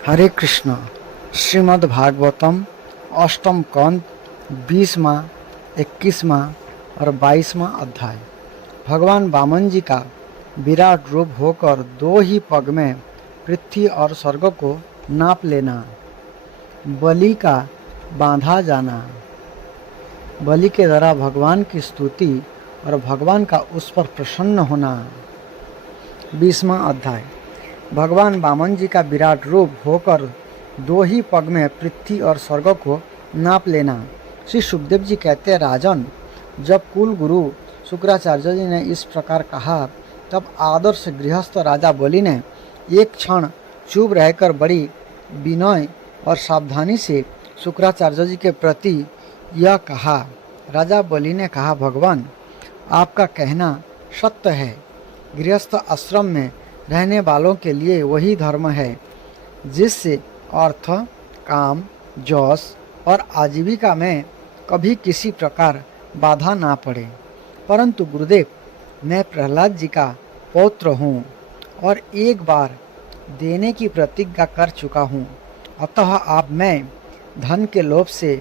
हरे कृष्ण। श्रीमद् भागवतम अष्टम कंद 20वां, 21वां और 22वां अध्याय। भगवान वामन जी का विराट रूप होकर 2 ही पग में पृथ्वी और स्वर्ग को नाप लेना। बलि का बांधा जाना। बलि के द्वारा भगवान की स्तुति और भगवान का उस पर प्रसन्न होना। 20वां अध्याय। भगवान वामन जी का विराट रूप होकर 2 ही पग में पृथ्वी और स्वर्ग को नाप लेना। श्री सुखदेव जी कहते हैं, राजन, जब कुल गुरु शुक्राचार्य जी ने इस प्रकार कहा तब आदर्श गृहस्थ राजा बलि ने एक क्षण चुप रहकर बड़ी विनय और सावधानी से शुक्राचार्य जी के प्रति यह कहा। राजा बलि ने कहा, भगवान, आपका कहना सत्य है। गृहस्थ आश्रम में रहने वालों के लिए वही धर्म है जिससे अर्थ, काम, यश और आजीविका में कभी किसी प्रकार बाधा ना पड़े। परंतु गुरुदेव, मैं प्रहलाद जी का पौत्र हूँ और एक बार देने की प्रतिज्ञा कर चुका हूँ। अतः अब मैं धन के लोभ से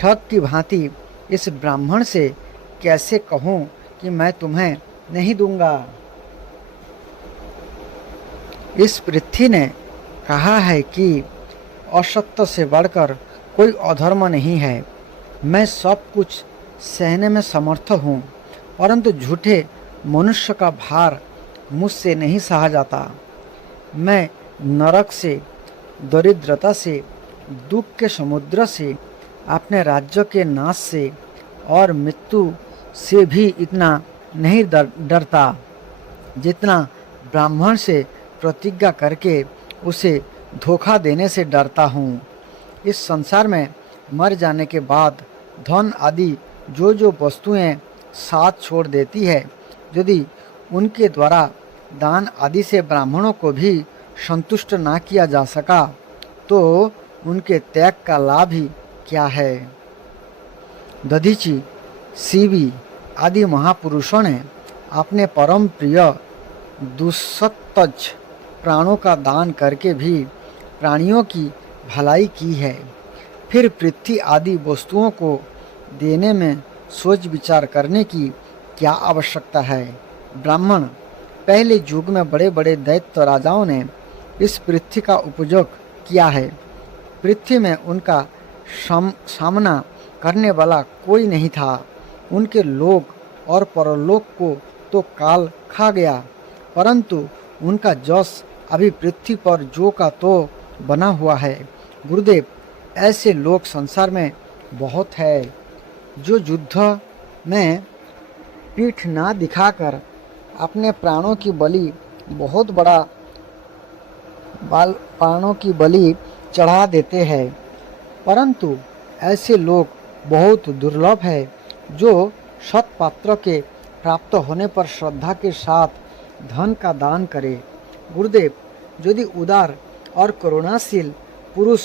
ठग की भांति इस ब्राह्मण से कैसे कहूँ कि मैं तुम्हें नहीं दूंगा। इस पृथ्वी ने कहा है कि असत्य से बढ़कर कोई अधर्म नहीं है। मैं सब कुछ सहने में समर्थ हूँ, परंतु झूठे मनुष्य का भार मुझसे नहीं सहा जाता। मैं नरक से, दरिद्रता से, दुख के समुद्र से, अपने राज्य के नाश से और मृत्यु से भी इतना नहीं डरता जितना ब्राह्मण से प्रतिज्ञा करके उसे धोखा देने से डरता हूँ। इस संसार में मर जाने के बाद धन आदि जो जो वस्तुएं साथ छोड़ देती है, यदि उनके द्वारा दान आदि से ब्राह्मणों को भी संतुष्ट ना किया जा सका तो उनके त्याग का लाभ ही क्या है। दधीची, सीवी आदि महापुरुषों ने अपने परम प्रिय दुस्सतज प्राणों का दान करके भी प्राणियों की भलाई की है। फिर पृथ्वी आदि वस्तुओं को देने में सोच विचार करने की क्या आवश्यकता है। ब्राह्मण, पहले युग में बड़े बड़े दैत्य राजाओं ने इस पृथ्वी का उपयोग किया है। पृथ्वी में उनका सामना करने वाला कोई नहीं था। उनके लोक और परलोक को तो काल खा गया, परंतु उनका जस अभी पृथ्वी पर जो का तो बना हुआ है। गुरुदेव, ऐसे लोग संसार में बहुत है जो युद्ध में पीठ ना दिखाकर अपने प्राणों की बलि प्राणों की बलि चढ़ा देते हैं। परंतु ऐसे लोग बहुत दुर्लभ है जो सत्पात्र के प्राप्त होने पर श्रद्धा के साथ धन का दान करे। गुरुदेव, यदि उदार और करुणाशील पुरुष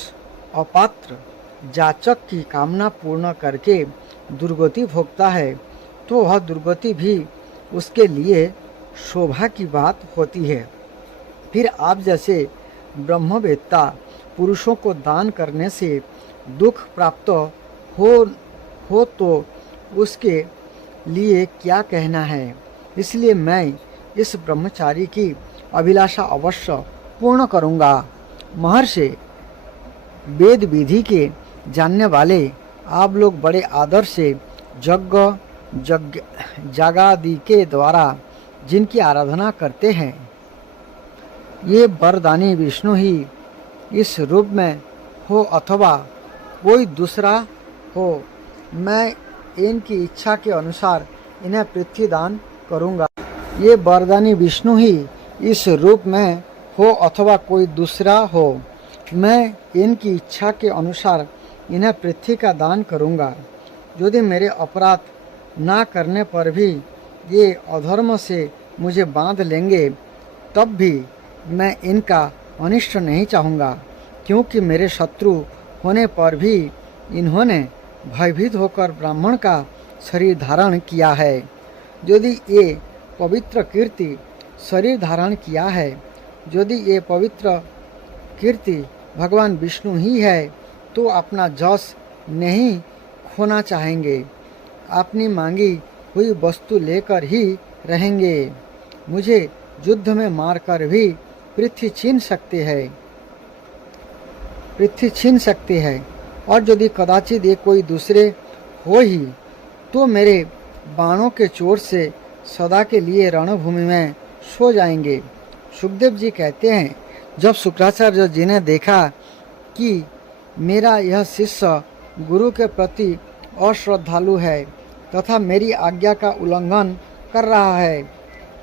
अपात्र जाचक की कामना पूर्ण करके दुर्गति भोगता है तो वह दुर्गति भी उसके लिए शोभा की बात होती है। फिर आप जैसे ब्रह्मवेत्ता पुरुषों को दान करने से दुख प्राप्त हो तो उसके लिए क्या कहना है। इसलिए मैं इस ब्रह्मचारी की अभिलाषा अवश्य पूर्ण करूँगा। महर्षि, वेद विधि के जानने वाले आप लोग बड़े आदर से जगादि के द्वारा जिनकी आराधना करते हैं, ये वरदानी विष्णु ही इस रूप में हो अथवा कोई दूसरा हो, मैं इनकी इच्छा के अनुसार इन्हें पृथ्वी दान करूँगा। ये वरदानी विष्णु ही इस रूप में हो अथवा कोई दूसरा हो, मैं इनकी इच्छा के अनुसार इन्हें पृथ्वी का दान करूँगा। यदि मेरे अपराध ना करने पर भी ये अधर्म से मुझे बांध लेंगे तब भी मैं इनका अनिष्ट नहीं चाहूँगा, क्योंकि मेरे शत्रु होने पर भी इन्होंने भयभीत होकर ब्राह्मण का शरीर धारण किया है। यदि ये पवित्र कीर्ति शरीर धारण किया है, यदि ये पवित्र कीर्ति भगवान विष्णु ही है, तो अपना जस नहीं खोना चाहेंगे। अपनी मांगी हुई वस्तु लेकर ही रहेंगे। मुझे युद्ध में मारकर भी पृथ्वी छीन सकती है, और यदि कदाचित ये कोई दूसरे हो ही तो मेरे बाणों के चोट से सदा के लिए रणभूमि में सो जाएंगे। सुखदेव जी कहते हैं, जब शुक्राचार्य जी ने देखा कि मेरा यह शिष्य गुरु के प्रति अश्रद्धालु है तथा मेरी आज्ञा का उल्लंघन कर रहा है,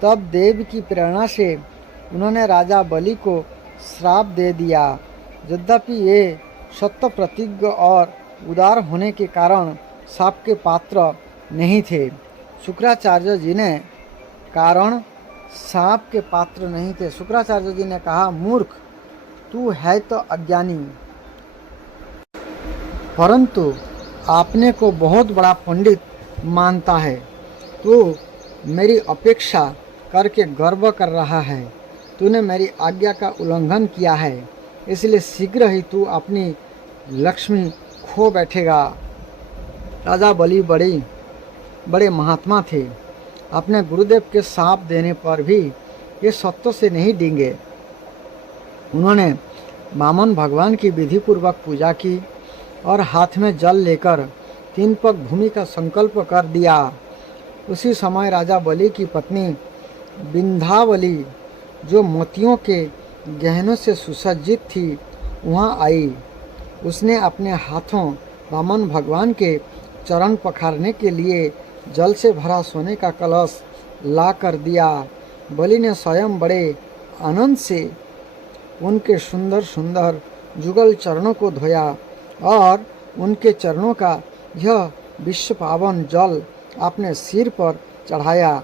तब देव की प्रेरणा से उन्होंने राजा बलि को श्राप दे दिया। यद्यपि ये सत्य प्रतिज्ञ और उदार होने के कारण शाप के पात्र नहीं थे। शुक्राचार्य जी ने शाप के पात्र नहीं थे। शुक्राचार्य जी ने कहा, मूर्ख, तू है तो अज्ञानी, परंतु आपने को बहुत बड़ा पंडित मानता है, तो मेरी अपेक्षा करके गर्व कर रहा है। तूने मेरी आज्ञा का उल्लंघन किया है, इसलिए शीघ्र ही तू अपनी लक्ष्मी खो बैठेगा। राजा बलि बड़े महात्मा थे। अपने गुरुदेव के शाप देने पर भी ये सत्य से नहीं डिंगे। उन्होंने वामन भगवान की विधि पूर्वक पूजा की और हाथ में जल लेकर 3 पग भूमि का संकल्प कर दिया। उसी समय राजा बलि की पत्नी विंध्यावली, जो मोतियों के गहनों से सुसज्जित थी, वहाँ आई। उसने अपने हाथों वामन भगवान के चरण पखारने के लिए जल से भरा सोने का कलश ला कर दिया। बलि ने स्वयं बड़े आनंद से उनके सुंदर सुंदर जुगल चरणों को धोया और उनके चरणों का यह विश्व पावन जल अपने सिर पर चढ़ाया।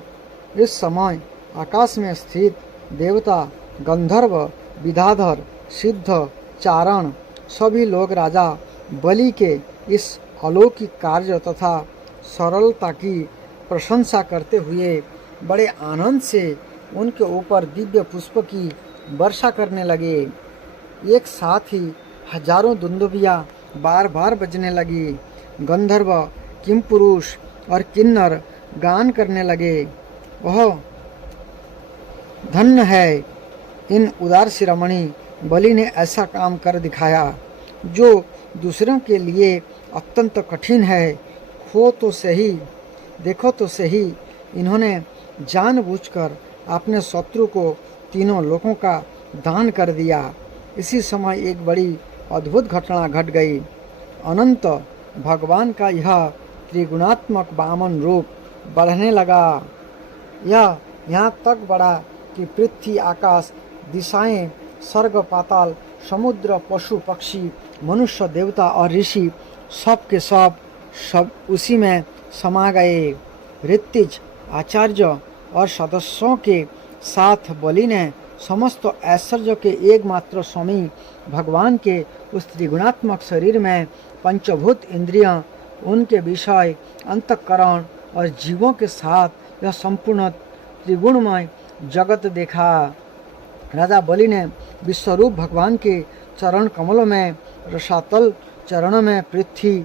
इस समय आकाश में स्थित देवता, गंधर्व, विद्याधर, सिद्ध, चारण सभी लोग राजा बलि के इस अलौकिक कार्य तथा सरलता की प्रशंसा करते हुए बड़े आनंद से उनके ऊपर दिव्य पुष्प की वर्षा करने लगे। एक साथ ही हजारों दुंदुभियाँ बार बार बजने लगी। गंधर्व, किमपुरुष और किन्नर गान करने लगे, वह धन्य है इन उदार शिरोमणि बलि ने ऐसा काम कर दिखाया जो दूसरों के लिए अत्यंत कठिन है। देखो तो सही, इन्होंने जानबूझकर अपने शत्रु को तीनों लोकों का दान कर दिया। इसी समय एक बड़ी अद्भुत घटना घट गई। अनंत भगवान का यह त्रिगुणात्मक वामन रूप बढ़ने लगा। यह यहाँ तक बढ़ा कि पृथ्वी, आकाश, दिशाएं, स्वर्ग, पाताल, समुद्र, पशु, पक्षी, मनुष्य, देवता और ऋषि सब के सब उसी में समा गए। ऋत्विज, आचार्य और सदस्यों के साथ बलि ने समस्त ऐश्वर्य के एकमात्र स्वामी भगवान के उस त्रिगुणात्मक शरीर में पंचभूत इंद्रियां, उनके विषय, अंतःकरण और जीवों के साथ यह संपूर्ण त्रिगुणमय जगत देखा। राजा बलि ने विश्वरूप भगवान के चरण कमलों में रसातल, चरणों में पृथ्वी,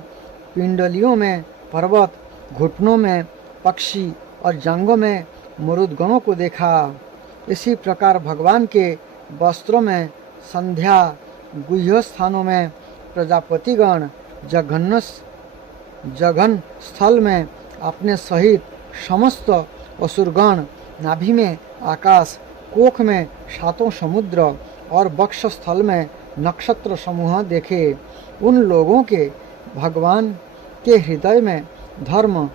पिंडलियों में पर्वत, घुटनों में पक्षी और जांघों में मरुदगणों को देखा। इसी प्रकार भगवान के वस्त्रों में संध्या, गुह्य स्थानों में प्रजापतिगण, जघन स्थल में अपने सहित समस्त असुरगण, नाभि में आकाश, कोख में 7 समुद्र और वक्ष स्थल में नक्षत्र समूह देखे। उन लोगों के भगवान के हृदय में धर्म,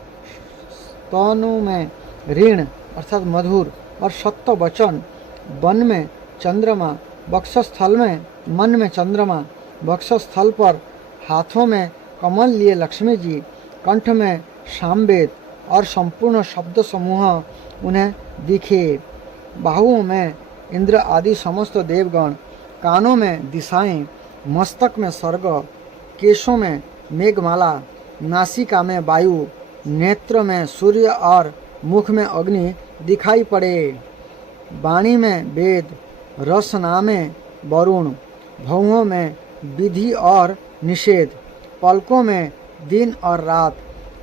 स्तनों में ऋण अर्थात मधुर और सत्य वचन, वन में चंद्रमा, वक्षस्थल में मन में चंद्रमा, वक्षस्थल पर हाथों में कमल लिए लक्ष्मी जी, कंठ में सामवेद और संपूर्ण शब्द समूह उन्हें दिखे। बाहुओं में इंद्र आदि समस्त देवगण, कानों में दिशाएं, मस्तक में स्वर्ग, केशों में मेघमाला, नासिका में वायु, नेत्र में सूर्य और मुख में अग्नि दिखाई पड़े। वाणी में वेद, रसना में वरुण, भौहों में विधि और निषेध, पलकों में दिन और रात,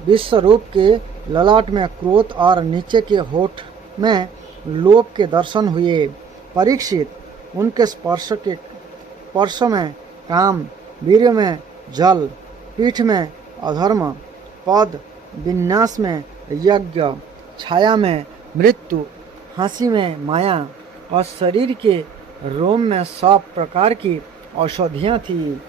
विश्वरूप के ललाट में क्रोध और नीचे के होठ में लोभ के दर्शन हुए। परीक्षित, उनके स्पर्श में काम, वीर्य में जल, पीठ में अधर्म, पद विन्यास में यज्ञ, छाया में मृत्यु, हंसी में माया और शरीर के रोम में सब प्रकार की औषधियाँ थी।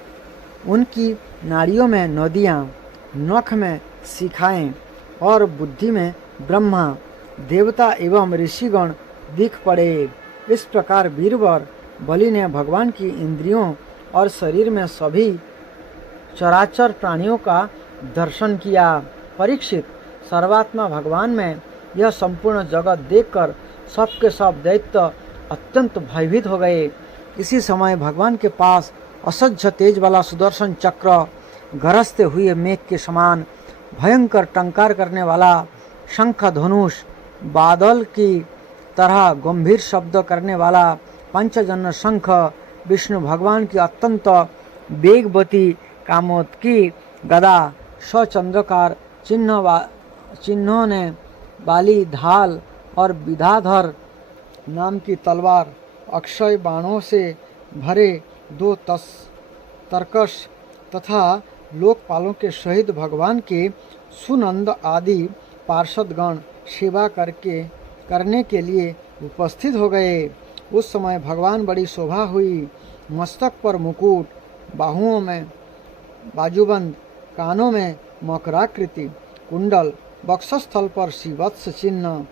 उनकी नाड़ियों में नदियाँ, नख में शिखाएं और बुद्धि में ब्रह्मा, देवता एवं ऋषिगण दिख पड़े। इस प्रकार वीरवर बलि ने भगवान की इंद्रियों और शरीर में सभी चराचर प्राणियों का दर्शन किया। परीक्षित, सर्वात्मा भगवान में यह संपूर्ण जगत देखकर सबके सब दैत्य अत्यंत भयभीत हो गए। इसी समय भगवान के पास असह्य तेज वाला सुदर्शन चक्र, गरजते हुए मेघ के समान भयंकर टंकार करने वाला शंख धनुष, बादल की तरह गंभीर शब्द करने वाला पंचजन्य शंख, विष्णु भगवान की अत्यंत वेगवती कामोदकी गदा, सचंद्रकार चिन्हों ने वाली ढाल और विधाधर नाम की तलवार, अक्षय बाणों से भरे दो तरकश तथा लोकपालों के सहित भगवान के सुनंद आदि पार्षदगण सेवा करने के लिए उपस्थित हो गए। उस समय भगवान बड़ी शोभा हुई। मस्तक पर मुकुट, बाहुओं में बाजूबंद, कानों में मकराकृति कुंडल, वक्षस्थल पर शिवत्स चिन्ह,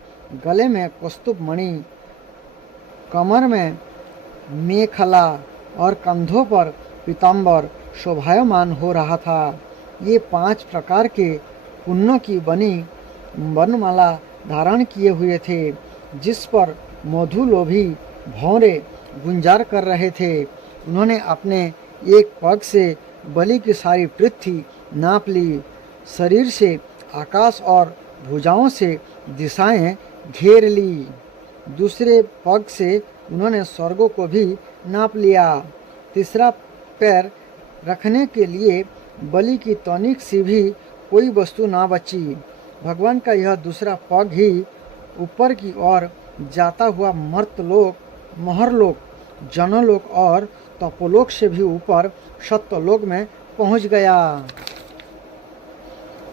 गले में कौस्तुभ मणि, कमर में मेखला और कंधों पर पीताम्बर शोभायमान हो रहा था। ये 5 प्रकार के पुण्यों की बनी वनमाला धारण किए हुए थे, जिस पर मधुलोभी भौरे गुंजार कर रहे थे। उन्होंने अपने एक पग से बलि की सारी पृथ्वी नाप ली। शरीर से आकाश और भुजाओं से दिशाएं घेर ली। दूसरे पग से उन्होंने स्वर्गों को भी नाप लिया। तीसरा पैर रखने के लिए बलि की तनिक सी भी कोई वस्तु ना बची। भगवान का यह दूसरा पग ही ऊपर की ओर जाता हुआ मर्तलोक, महरलोक, जनलोक और तपोलोक से भी ऊपर सत्यलोक में पहुंच गया।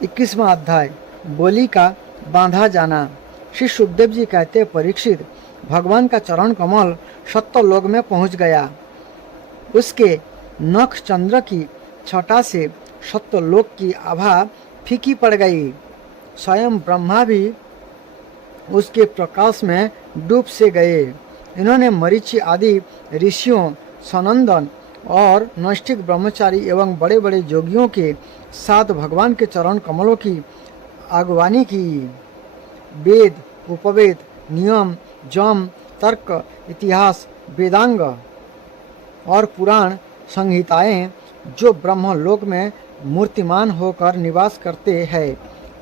21वां अध्याय, बलि का बांधा जाना। श्री सुखदेव जी कहते, परीक्षित, भगवान का चरण कमल सत्यलोक में पहुंच गया। उसके नख चंद्र की छटा से सत्यलोक की आभा फीकी पड़ गई। स्वयं ब्रह्मा भी उसके प्रकाश में डूब से गए। इन्होंने मरीचि आदि ऋषियों, सनंदन और नैष्ठिक ब्रह्मचारी एवं बड़े बड़े योगियों के साथ भगवान के चरण कमलों की अगवानी की। वेद, उपवेद, नियम, जम, तर्क, इतिहास, वेदांग और पुराण संहिताएं जो ब्रह्मलोक में मूर्तिमान होकर निवास करते हैं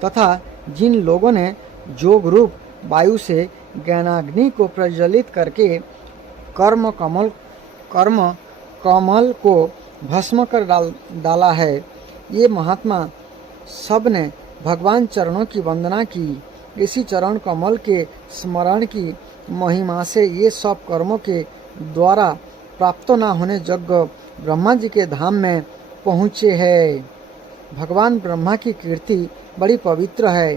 तथा जिन लोगों ने जोग रूप वायु से ज्ञानाग्नि को प्रज्वलित करके कर्म कमल को भस्म कर डाला है, ये महात्मा सब ने भगवान चरणों की वंदना की। इसी चरण कमल के स्मरण की महिमा से ये सब कर्मों के द्वारा प्राप्त न होने यज्ञ ब्रह्मा जी के धाम में पहुँचे हैं। भगवान ब्रह्मा की कीर्ति बड़ी पवित्र है।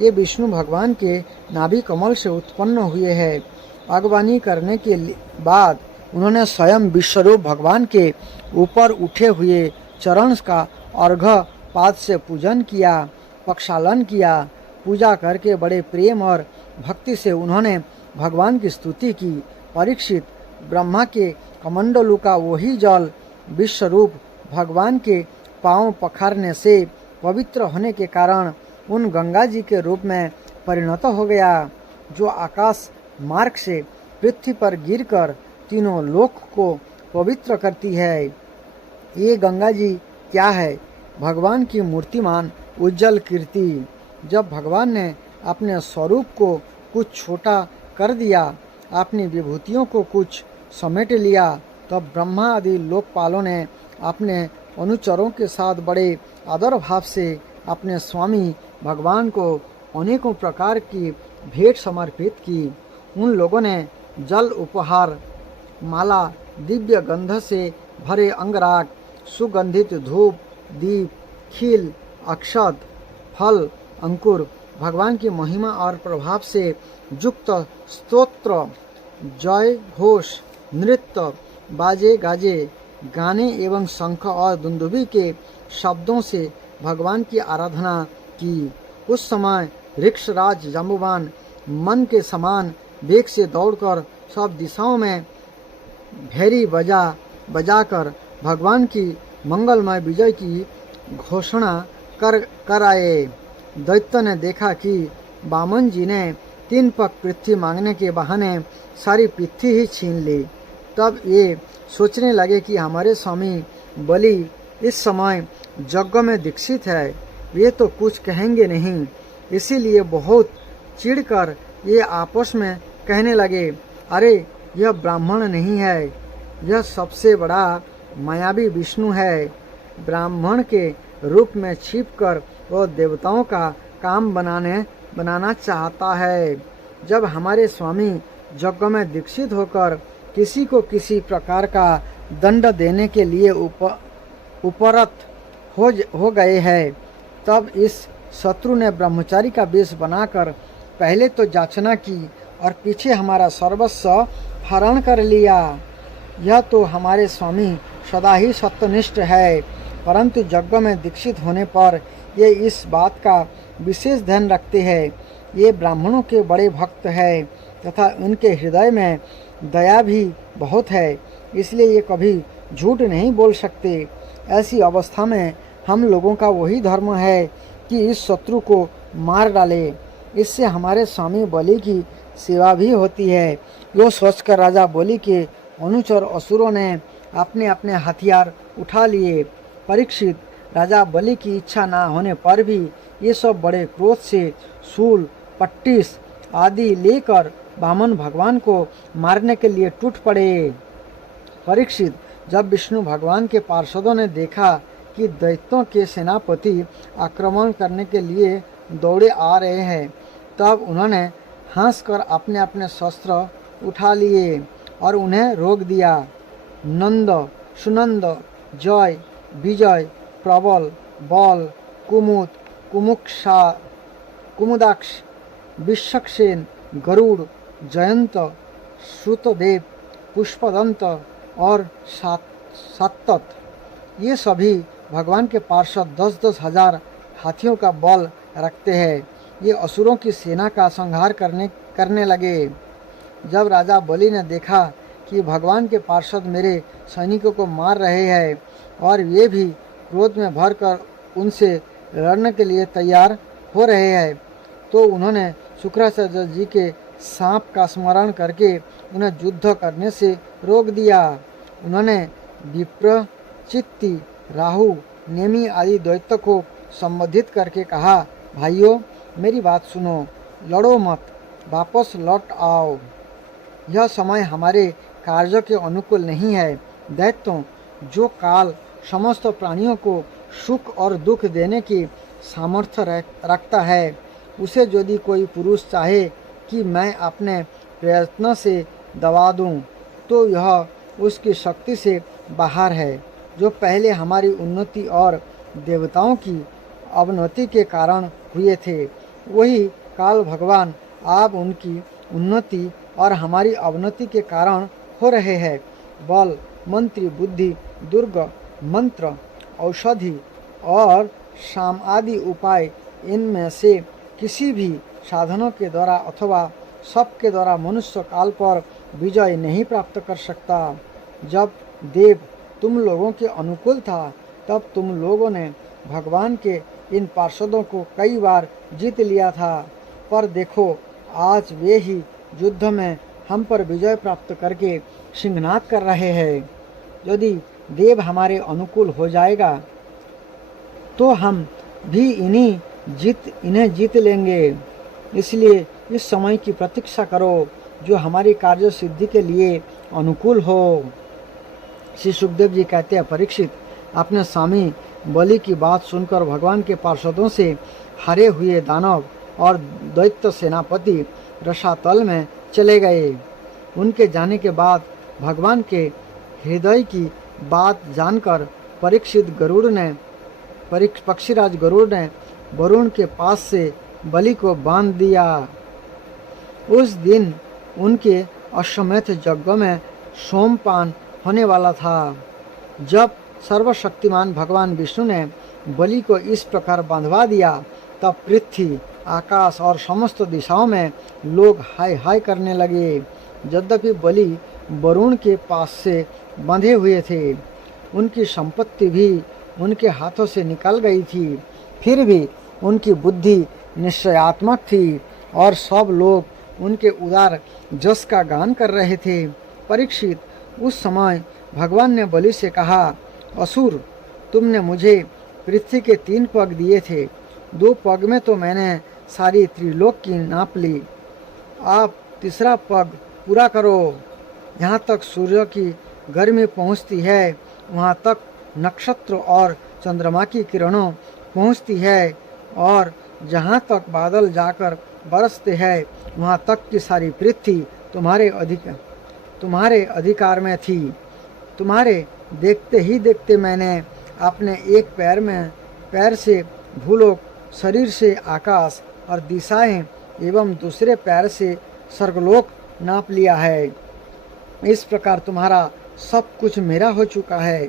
ये विष्णु भगवान के नाभि कमल से उत्पन्न हुए हैं। अगवानी करने के बाद उन्होंने स्वयं विश्वरूप भगवान के ऊपर उठे हुए चरण का अर्घ्य पाद से पूजन किया, प्रक्षालन किया। पूजा करके बड़े प्रेम और भक्ति से उन्होंने भगवान की स्तुति की। परीक्षित, ब्रह्मा के कमंडलू का वही जल विश्वरूप भगवान के पांव पखारने से पवित्र होने के कारण उन गंगा जी के रूप में परिणत हो गया, जो आकाश मार्ग से पृथ्वी पर गिरकर तीनों लोक को पवित्र करती है। ये गंगा जी क्या है? भगवान की मूर्तिमान उज्जवल कीर्ति। जब भगवान ने अपने स्वरूप को कुछ छोटा कर दिया, अपनी विभूतियों को कुछ समेट लिया, तब ब्रह्मा आदि लोकपालों ने अपने अनुचरों के साथ बड़े आदर भाव से अपने स्वामी भगवान को अनेकों प्रकार की भेंट समर्पित की। उन लोगों ने जल उपहार, माला, दिव्य गंध से भरे अंगराग, सुगंधित धूप, दीप, खील, अक्षत, फल, अंकुर, भगवान की महिमा और प्रभाव से युक्त स्तोत्र, जय घोष, नृत्य, बाजे गाजे, गाने एवं शंख और दुंदुभी के शब्दों से भगवान की आराधना की। उस समय ऋक्षराज जाम्बुवान मन के समान वेग से दौड़कर सब दिशाओं में भेरी बजाकर भगवान की मंगलमय विजय की घोषणा कर आए। दैत्य ने देखा कि वामन जी ने 3 पग पृथ्वी मांगने के बहाने सारी पृथ्वी ही छीन ली। तब ये सोचने लगे कि हमारे स्वामी बलि इस समय यज्ञ में दीक्षित है, वे तो कुछ कहेंगे नहीं। इसीलिए बहुत चिढ़कर ये आपस में कहने लगे, अरे यह ब्राह्मण नहीं है, यह सबसे बड़ा मायावी विष्णु है। ब्राह्मण के रूप में छिपकर वह देवताओं का काम बनाना चाहता है। जब हमारे स्वामी यज्ञ में दीक्षित होकर किसी को किसी प्रकार का दंड देने के लिए उपरत हो गए हैं, तब इस शत्रु ने ब्रह्मचारी का वेश बनाकर पहले तो याचना की और पीछे हमारा सर्वस्व हरण कर लिया। यह तो हमारे स्वामी सदा ही सत्यनिष्ठ है, परंतु यज्ञ में दीक्षित होने पर ये इस बात का विशेष ध्यान रखते हैं। ये ब्राह्मणों के बड़े भक्त हैं तथा उनके हृदय में दया भी बहुत है, इसलिए ये कभी झूठ नहीं बोल सकते। ऐसी अवस्था में हम लोगों का वही धर्म है कि इस शत्रु को मार डाले, इससे हमारे स्वामी बलि की सेवा भी होती है। यो सोचकर राजा बलि के अनुचर असुरों ने अपने अपने हथियार उठा लिए। परीक्षित, राजा बलि की इच्छा ना होने पर भी ये सब बड़े क्रोध से शूल, पट्टिस आदि लेकर वामन भगवान को मारने के लिए टूट पड़े। परीक्षित, जब विष्णु भगवान के पार्षदों ने देखा कि दैत्यों के सेनापति आक्रमण करने के लिए दौड़े आ रहे हैं, तब उन्होंने हंसकर अपने अपने शस्त्र उठा लिए और उन्हें रोक दिया। नंद, सुनंद, जय, विजय, प्रबल, बल, कुमुद, कुमुदाक्ष, विश्वक्सेन, गरुड़, जयंत, श्रुतदेव, पुष्पदंत और सात्तत, ये सभी भगवान के पार्षद 10-10 हजार हाथियों का बल रखते हैं। ये असुरों की सेना का संहार करने लगे। जब राजा बलि ने देखा कि भगवान के पार्षद मेरे सैनिकों को मार रहे हैं और ये भी क्रोध में भरकर उनसे लड़ने के लिए तैयार हो रहे हैं, तो उन्होंने शुक्राचार्य जी के सांप का स्मरण करके उन्हें युद्ध करने से रोक दिया। उन्होंने विप्र, चित्ती, राहु, नेमि आदि दैत्य को संबोधित करके कहा, भाइयों मेरी बात सुनो, लड़ो मत, वापस लौट आओ। यह समय हमारे कार्यों के अनुकूल नहीं है। दैत्यों, जो काल समस्त प्राणियों को सुख और दुख देने की सामर्थ्य रखता है, उसे यदि कोई पुरुष चाहे कि मैं अपने प्रयत्न से दबा दूं, तो यह उसकी शक्ति से बाहर है। जो पहले हमारी उन्नति और देवताओं की अवनति के कारण हुए थे, वही काल भगवान आप उनकी उन्नति और हमारी अवनति के कारण हो रहे हैं। बल, मंत्री, बुद्धि, दुर्ग, मंत्र, औषधि और शाम आदि उपाय, इनमें से किसी भी साधनों के द्वारा अथवा सबके द्वारा मनुष्य काल पर विजय नहीं प्राप्त कर सकता। जब देव तुम लोगों के अनुकूल था, तब तुम लोगों ने भगवान के इन पार्षदों को कई बार जीत लिया था, पर देखो आज वे ही युद्ध में हम पर विजय प्राप्त करके सिंहनाद कर रहे हैं। यदि देव हमारे अनुकूल हो जाएगा तो हम भी इन्हें जीत लेंगे। इसलिए इस समय की प्रतीक्षा करो जो हमारी कार्य सिद्धि के लिए अनुकूल हो। श्री सुखदेव जी कहते हैं, परीक्षित, अपने स्वामी बलि की बात सुनकर भगवान के पार्षदों से हारे हुए दानव और दैत्य सेनापति रसातल में चले गए। उनके जाने के बाद भगवान के हृदय की बात जानकर पक्षीराज गरुड़ ने वरुण के पास से बलि को बांध दिया। उस दिन उनके अश्वमेध यज्ञ में सोमपान होने वाला था। जब सर्वशक्तिमान भगवान विष्णु ने बलि को इस प्रकार बांधवा दिया, तब पृथ्वी, आकाश और समस्त दिशाओं में लोग हाय हाय करने लगे। यद्यपि बलि वरुण के पास से बंधे हुए थे, उनकी संपत्ति भी उनके हाथों से निकल गई थी, फिर भी उनकी बुद्धि निश्चयात्मक थी और सब लोग उनके उदार जस का गान कर रहे थे। परीक्षित, उस समय भगवान ने बलि से कहा, असुर, तुमने मुझे पृथ्वी के 3 पग दिए थे, 2 पग में तो मैंने सारी त्रिलोक की नाप ली, आप 3रा पग पूरा करो। यहाँ तक सूर्य की गर्मी पहुँचती है, वहाँ तक नक्षत्र और चंद्रमा की किरणों पहुँचती है, और जहाँ तक बादल जाकर बरसते हैं, वहाँ तक की सारी पृथ्वी तुम्हारे अधिकार में थी। तुम्हारे देखते ही देखते मैंने अपने एक पैर से भूलोक, शरीर से आकाश और दिशाएं एवं दूसरे पैर से स्वर्गलोक नाप लिया है। इस प्रकार तुम्हारा सब कुछ मेरा हो चुका है।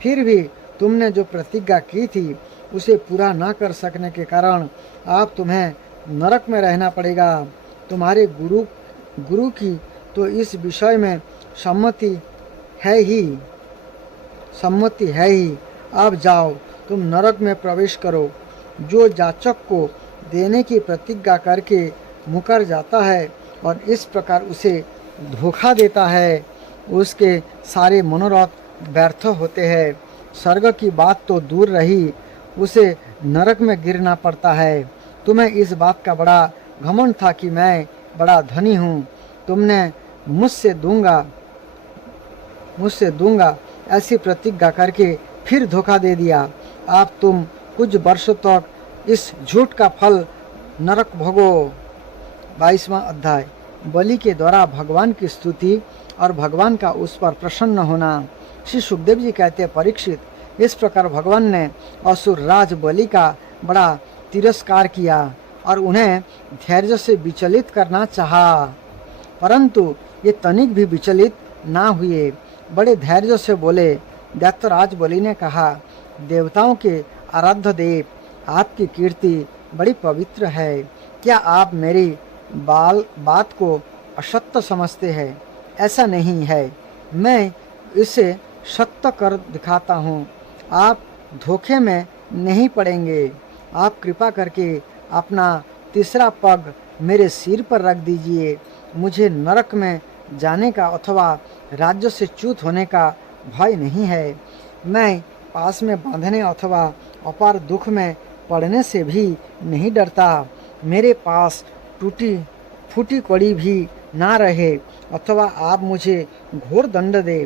फिर भी तुमने जो प्रतिज्ञा की थी उसे पूरा ना कर सकने के कारण अब तुम्हें नरक में रहना पड़ेगा। तुम्हारे गुरु की तो इस विषय में सम्मति है ही। अब जाओ, तुम नरक में प्रवेश करो। जो जाचक को देने की प्रतिज्ञा करके मुकर जाता है और इस प्रकार उसे धोखा देता है, उसके सारे मनोरथ व्यर्थ होते हैं। स्वर्ग की बात तो दूर रही, उसे नरक में गिरना पड़ता है। तुम्हें इस बात का बड़ा घमंड था कि मैं बड़ा धनी हूँ, तुमने मुझसे दूंगा ऐसी प्रतिज्ञा करके फिर धोखा दे दिया। अब तुम कुछ वर्षों तक इस झूठ का फल नरक भोगो। 22वां अध्याय, बलि के द्वारा भगवान की स्तुति और भगवान का उस पर प्रसन्न होना। श्री सुखदेव जी कहते हैं, परीक्षित, इस प्रकार भगवान ने असुर राज बलि का बड़ा तिरस्कार किया और उन्हें धैर्य से विचलित करना चाहा, परंतु ये तनिक भी विचलित ना हुए, बड़े धैर्य से बोले। दैत्यराज बलि ने कहा, देवताओं के आराध्य देव, आपकी कीर्ति बड़ी पवित्र है। क्या आप मेरी बात को असत्य समझते हैं? ऐसा नहीं है, मैं इसे सत्य कर दिखाता हूँ। आप धोखे में नहीं पड़ेंगे। आप कृपा करके अपना 3रा पग मेरे सिर पर रख दीजिए। मुझे नरक में जाने का अथवा राज्य से च्युत होने का भय नहीं है। मैं पास में बांधने अथवा अपार दुख में पड़ने से भी नहीं डरता। मेरे पास टूटी फूटी कड़ी भी ना रहे अथवा आप मुझे घोर दंड दे,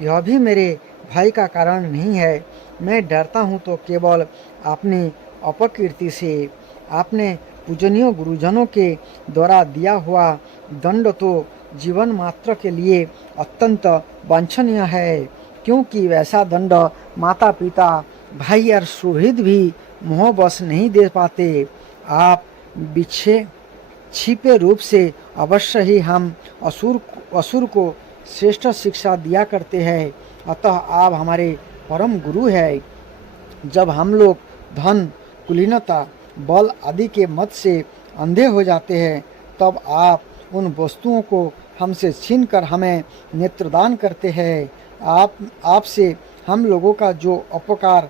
यह भी मेरे भय का कारण नहीं है। मैं डरता हूँ तो केवल अपनी अपकीर्ति से। आपने पूजनीय गुरुजनों के द्वारा दिया हुआ दंड तो जीवन मात्र के लिए अत्यंत वांछनीय है, क्योंकि वैसा दंड माता पिता, भाई और सुहृद भी मोहबस नहीं दे पाते। आप छिपे रूप से अवश्य ही हम असुर को श्रेष्ठ शिक्षा दिया करते हैं, अतः आप हमारे परम गुरु हैं। जब हम लोग धन, कुलीनता, बल आदि के मत से अंधे हो जाते हैं, तब आप उन वस्तुओं को हमसे छीन कर हमें नेत्रदान करते हैं। आपसे हम लोगों का जो उपकार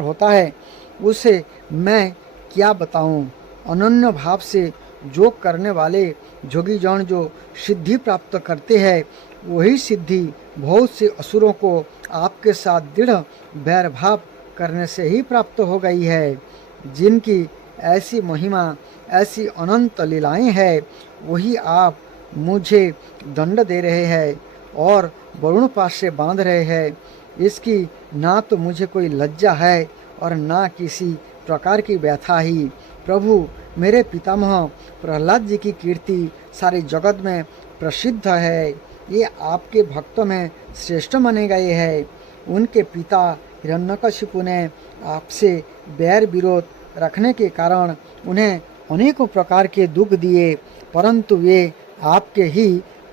होता है उसे मैं क्या बताऊं। अनन्य भाव से योग करने वाले जोगी जन जो सिद्धि प्राप्त करते हैं, वही सिद्धि बहुत से असुरों को आपके साथ दृढ़ बैर भाव करने से ही प्राप्त हो गई है। जिनकी ऐसी महिमा, ऐसी अनंत लीलाएं हैं, वही आप मुझे दंड दे रहे हैं और वरुण पास से बांध रहे हैं। इसकी ना तो मुझे कोई लज्जा है और ना किसी प्रकार की व्यथा ही। प्रभु, मेरे पितामह प्रहलाद जी की कीर्ति सारे जगत में प्रसिद्ध है। ये आपके भक्तों में श्रेष्ठ माने गए हैं। उनके पिता हिरण्यकशिपु ने आपसे बैर विरोध रखने के कारण उन्हें अनेकों प्रकार के दुख दिए, परंतु वे आपके ही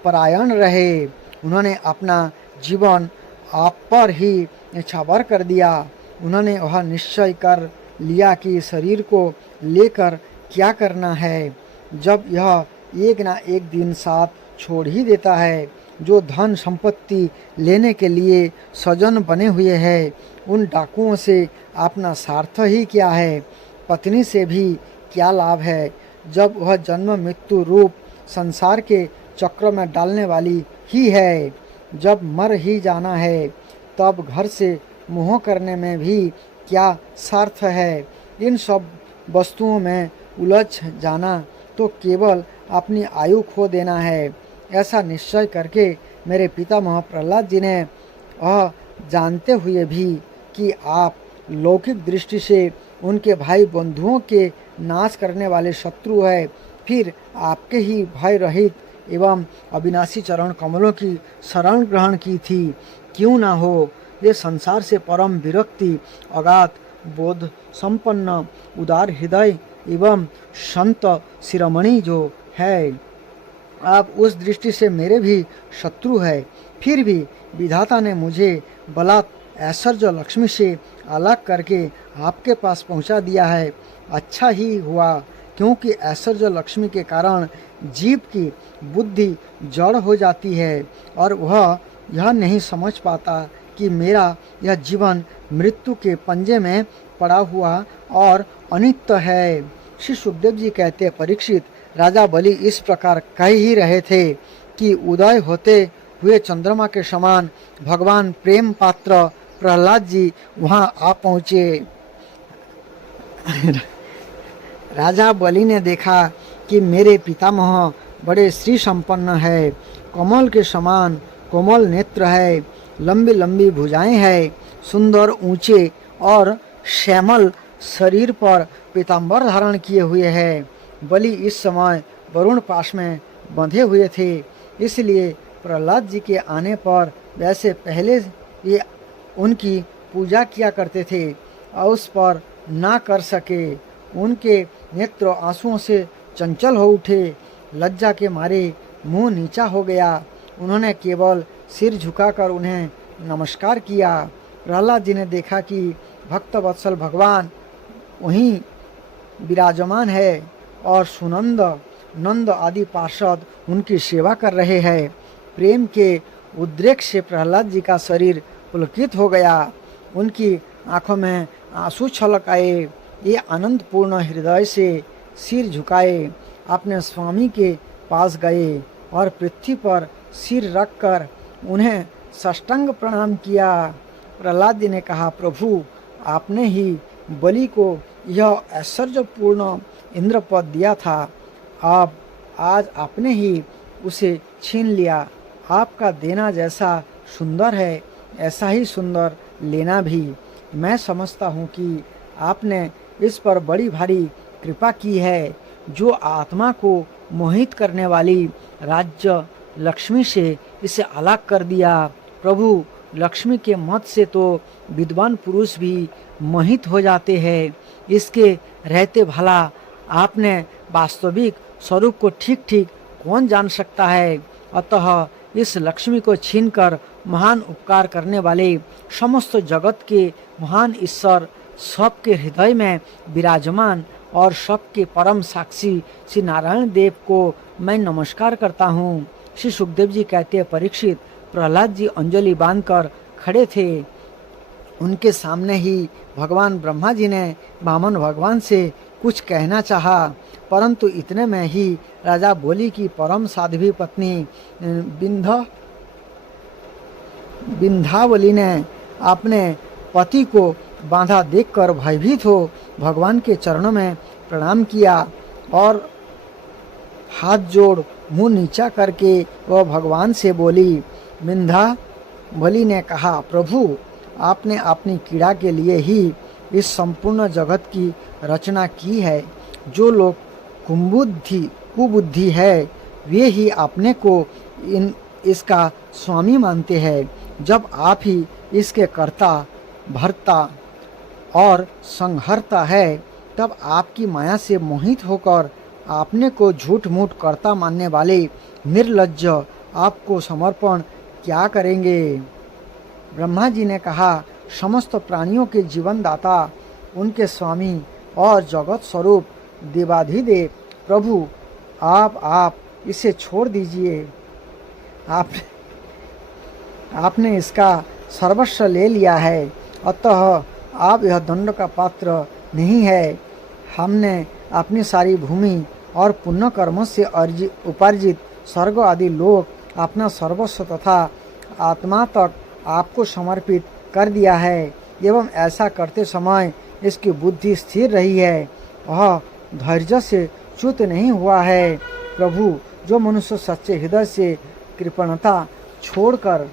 परायण रहे। उन्होंने अपना जीवन आप पर ही न्यौछावर कर दिया। उन्होंने वह निश्चय कर लिया कि शरीर को लेकर क्या करना है, जब यह एक ना एक दिन साथ छोड़ ही देता है। जो धन संपत्ति लेने के लिए स्वजन बने हुए हैं, उन डाकुओं से अपना स्वार्थ ही क्या है, पत्नी से भी क्या लाभ है, जब वह जन्म मृत्यु रूप संसार के चक्र में डालने वाली ही है। जब मर ही जाना है, तब घर से मोह करने में भी क्या सार्थ है। इन सब वस्तुओं में उलझ जाना तो केवल अपनी आयु खो देना है। ऐसा निश्चय करके मेरे पितामह प्रहलाद जी ने वह जानते हुए भी कि आप लौकिक दृष्टि से उनके भाई बंधुओं के नाश करने वाले शत्रु है, फिर आपके ही भय रहित एवं अविनाशी चरण कमलों की शरण ग्रहण की थी। क्यों ना हो, ये संसार से परम विरक्ति, अगाध बोध संपन्न, उदार हृदय एवं संत शिरोमणि जो है, आप उस दृष्टि से मेरे भी शत्रु है। फिर भी विधाता ने मुझे बलात् ऐश्वर्य लक्ष्मी से अलग करके आपके पास पहुंचा दिया है। अच्छा ही हुआ, क्योंकि ऐश्वर्य लक्ष्मी के कारण जीव की बुद्धि जड़ हो जाती है और वह यह नहीं समझ पाता कि मेरा यह जीवन मृत्यु के पंजे में पड़ा हुआ और अनित्य है। श्री सुखदेव जी कहते हैं, परीक्षित, राजा बलि इस प्रकार कह ही रहे थे कि उदय होते हुए चंद्रमा के समान भगवान प्रेम पात्र प्रहलाद जी वहां आ पहुँचे। राजा बलि ने देखा कि मेरे पितामह बड़े श्री संपन्न है, कमल के समान कोमल नेत्र है, लंबी लंबी भुजाएं हैं, सुंदर ऊंचे और श्यामल शरीर पर पीताम्बर धारण किए हुए हैं। बलि इस समय वरुण पास में बंधे हुए थे, इसलिए प्रहलाद जी के आने पर वैसे पहले ये उनकी पूजा किया करते थे और उस पर ना कर सके। उनके नेत्र आंसुओं से चंचल हो उठे, लज्जा के मारे मुंह नीचा हो गया। उन्होंने केवल सिर झुकाकर उन्हें नमस्कार किया। प्रहलाद जी ने देखा कि भक्त वत्सल भगवान वहीं विराजमान है और सुनंद, नंद आदि पार्षद उनकी सेवा कर रहे हैं। प्रेम के उद्रेक से प्रहलाद जी का शरीर पुलकित हो गया, उनकी आंखों में आंसू छलक आए। ये आनंदपूर्ण हृदय से सिर झुकाए अपने स्वामी के पास गए और पृथ्वी पर सिर रखकर उन्हें साष्टांग प्रणाम किया। प्रहलाद जी ने कहा, प्रभु, आपने ही बलि को यह ऐश्वर्यपूर्ण इंद्र पद दिया था, अब आज आपने ही उसे छीन लिया। आपका देना जैसा सुंदर है, ऐसा ही सुंदर लेना भी। मैं समझता हूँ कि आपने इस पर बड़ी भारी कृपा की है, जो आत्मा को मोहित करने वाली राज्य लक्ष्मी से इसे अलग कर दिया। प्रभु, लक्ष्मी के मत से तो विद्वान पुरुष भी मोहित हो जाते हैं, इसके रहते भला आपने वास्तविक स्वरूप को ठीक ठीक कौन जान सकता है। अतः इस लक्ष्मी को छीनकर महान उपकार करने वाले समस्त जगत के महान ईश्वर सबके हृदय में विराजमान और सबके परम साक्षी श्री नारायण देव को मैं नमस्कार करता हूँ। श्री सुखदेव जी कहते हैं, परीक्षित, प्रहलाद जी अंजलि बांधकर खड़े थे। उनके सामने ही भगवान ब्रह्मा जी ने वामन भगवान से कुछ कहना चाहा, परंतु इतने में ही राजा बोली की परम साध्वी पत्नी विंध्यावली ने अपने पति को बांधा देखकर भयभीत हो भगवान के चरणों में प्रणाम किया और हाथ जोड़ मुंह नीचा करके वह भगवान से बोली। विंध्यावली ने कहा, प्रभु, आपने अपनी कीड़ा के लिए ही इस संपूर्ण जगत की रचना की है। जो लोग कुबुद्धि है वे ही अपने को इसका स्वामी मानते हैं। जब आप ही इसके कर्ता, भर्ता और संहर्ता है, तब आपकी माया से मोहित होकर आपने को झूठ मूठ कर्ता मानने वाले निर्लज्ज आपको समर्पण क्या करेंगे। ब्रह्मा जी ने कहा, समस्त प्राणियों के जीवन दाता, उनके स्वामी और जगत स्वरूप देवाधिदेव प्रभु, आप इसे छोड़ दीजिए। आपने इसका सर्वस्व ले लिया है, अतः आप यह दंड का पात्र नहीं है। हमने अपनी सारी भूमि और पुण्य कर्मों से उपार्जित स्वर्ग आदि लोक, अपना सर्वस्व तथा आत्मा तक आपको समर्पित कर दिया है एवं ऐसा करते समय इसकी बुद्धि स्थिर रही है, वह धैर्य से च्युत नहीं हुआ है। प्रभु, जो मनुष्य सच्चे हृदय से कृपणता छोड़कर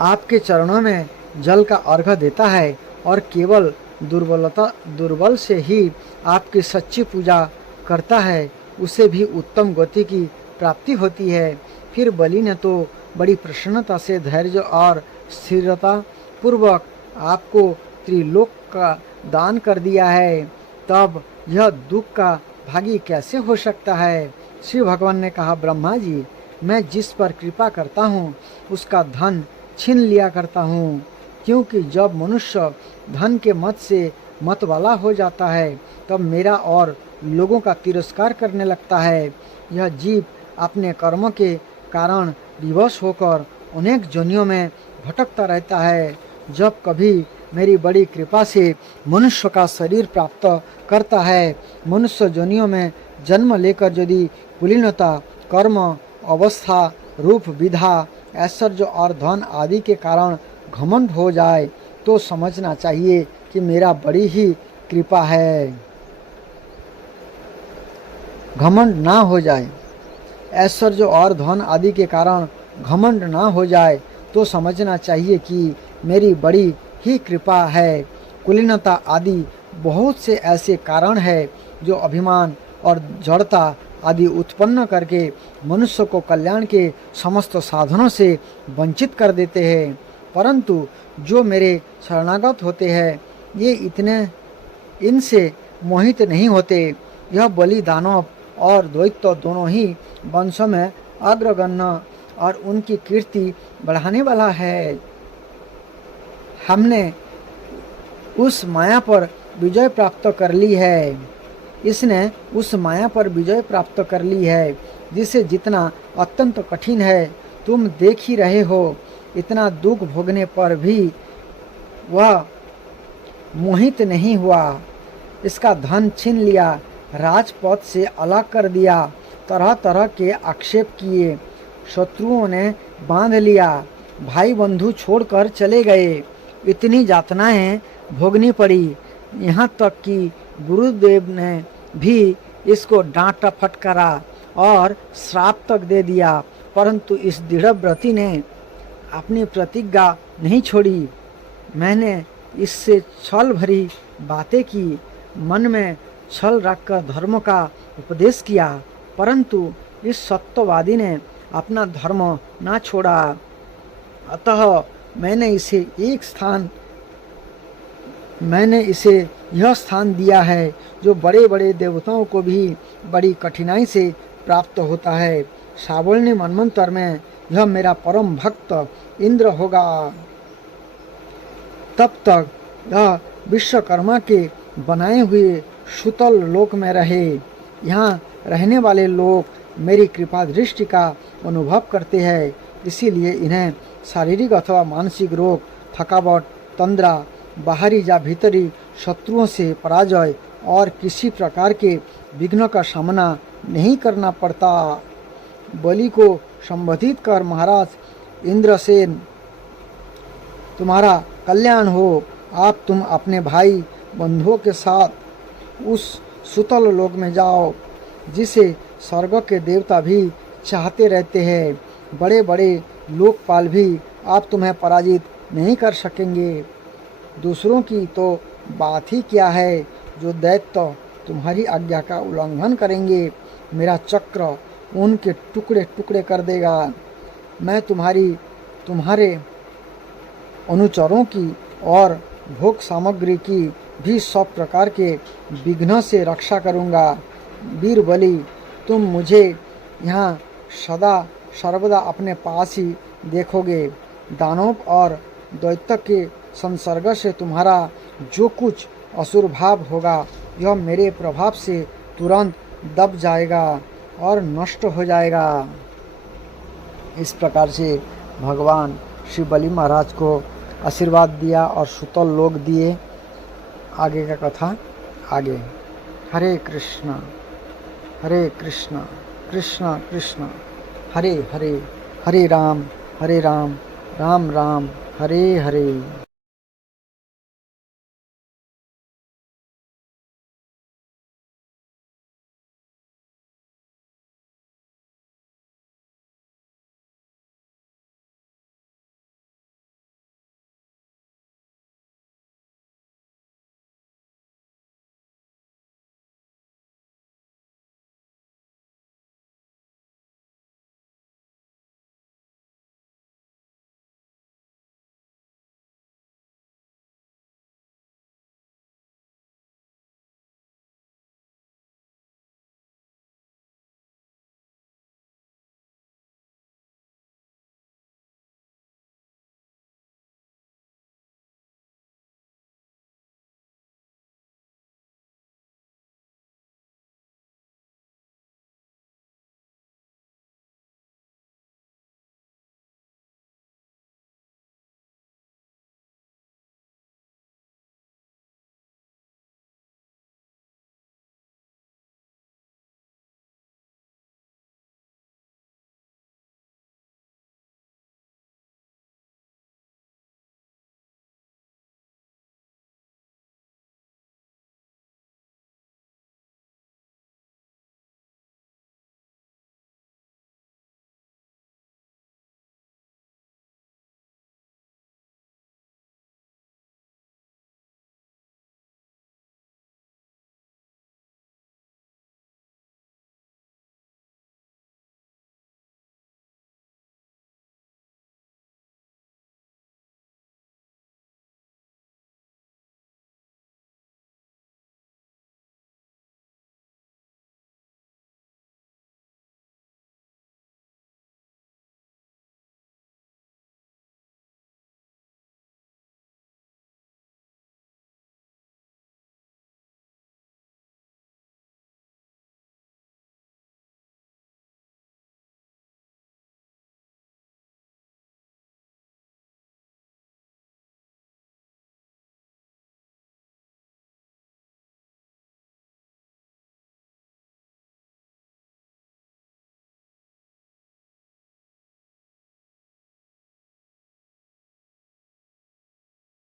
आपके चरणों में जल का अर्घ्य देता है और केवल दुर्बल से ही आपकी सच्ची पूजा करता है, उसे भी उत्तम गति की प्राप्ति होती है। फिर बलि ने तो बड़ी प्रसन्नता से धैर्य और स्थिरता पूर्वक आपको त्रिलोक का दान कर दिया है, तब यह दुख का भागी कैसे हो सकता है। श्री भगवान ने कहा, ब्रह्मा जी, मैं जिस पर कृपा करता हूँ उसका धन छीन लिया करता हूँ, क्योंकि जब मनुष्य धन के मत से मत वाला हो जाता है तब मेरा और लोगों का तिरस्कार करने लगता है। यह जीव अपने कर्मों के कारण विवश होकर अनेक जोनियों में भटकता रहता है। जब कभी मेरी बड़ी कृपा से मनुष्य का शरीर प्राप्त करता है, मनुष्य जोनियों में जन्म लेकर यदि कुलीनता, कर्म, अवस्था, रूप, विधा, ऐश्वर्य और धन आदि के कारण घमंड हो जाए तो समझना चाहिए कि मेरा बड़ी ही कृपा है। घमंड ना हो जाए, ऐश्वर्य और धन आदि के कारण घमंड ना हो जाए तो समझना चाहिए कि मेरी बड़ी ही कृपा है। कुलीनता आदि बहुत से ऐसे कारण है जो अभिमान और जड़ता आदि उत्पन्न करके मनुष्य को कल्याण के समस्त साधनों से वंचित कर देते हैं, परंतु जो मेरे शरणागत होते हैं ये इनसे मोहित नहीं होते। यह बलि दानव और द्वैत दोनों ही वंशों में अग्रगण्य और उनकी कीर्ति बढ़ाने वाला है। हमने उस माया पर विजय प्राप्त कर ली है, इसने उस माया पर विजय प्राप्त कर ली है जिसे जितना अत्यंत कठिन है तुम देख ही रहे हो। इतना दुख भोगने पर भी वह मोहित नहीं हुआ। इसका धन छीन लिया, राजपथ से अलग कर दिया, तरह तरह के आक्षेप किए, शत्रुओं ने बांध लिया, भाई बंधु छोड़कर चले गए, इतनी यातनाएं भोगनी पड़ी। यहाँ तक कि गुरुदेव ने भी इसको डांटा फटकारा और श्राप तक दे दिया, परंतु इस दृढ़व्रती ने अपनी प्रतिज्ञा नहीं छोड़ी। मैंने इससे छल भरी बातें की, मन में छल रखकर धर्म का उपदेश किया, परंतु इस सत्यवादी ने अपना धर्म ना छोड़ा। अतः मैंने इसे यह स्थान दिया है जो बड़े बड़े देवताओं को भी बड़ी कठिनाई से प्राप्त होता है। सावलनी मनमंत्र में यह मेरा परम भक्त इंद्र होगा। तब तक यह विश्वकर्मा के बनाए हुए सुतल लोक में रहे। यहाँ रहने वाले लोग मेरी कृपा दृष्टि का अनुभव करते हैं, इसीलिए इन्हें शारीरिक अथवा मानसिक रोग, थकावट, तंद्रा, बाहरी या भीतरी शत्रुओं से पराजय और किसी प्रकार के विघ्न का सामना नहीं करना पड़ता। बलि को संबोधित कर, महाराज इंद्रसेन, तुम्हारा कल्याण हो। तुम अपने भाई बंधुओं के साथ उस सुतल लोक में जाओ जिसे स्वर्ग के देवता भी चाहते रहते हैं। बड़े बड़े लोकपाल भी आप तुम्हें पराजित नहीं कर सकेंगे। दूसरों की तो बात ही क्या है, जो दैत्य तुम्हारी आज्ञा का उल्लंघन करेंगे। मेरा चक्र उनके टुकड़े टुकड़े कर देगा। मैं तुम्हारे अनुचरों की और भोग सामग्री की भी सब प्रकार के विघ्न से रक्षा करूँगा। वीर बलि, तुम मुझे यहाँ सदा सर्वदा अपने पास ही देखोगे। दानव और दैत्य के संसर्ग से तुम्हारा जो कुछ असुर भाव होगा, यह मेरे प्रभाव से तुरंत दब जाएगा और नष्ट हो जाएगा। इस प्रकार से भगवान श्री बलि महाराज को आशीर्वाद दिया और सुतल लोक दिए। आगे का कथा आगे। हरे कृष्णा कृष्ण कृष्ण हरे हरे, हरे राम राम राम हरे हरे।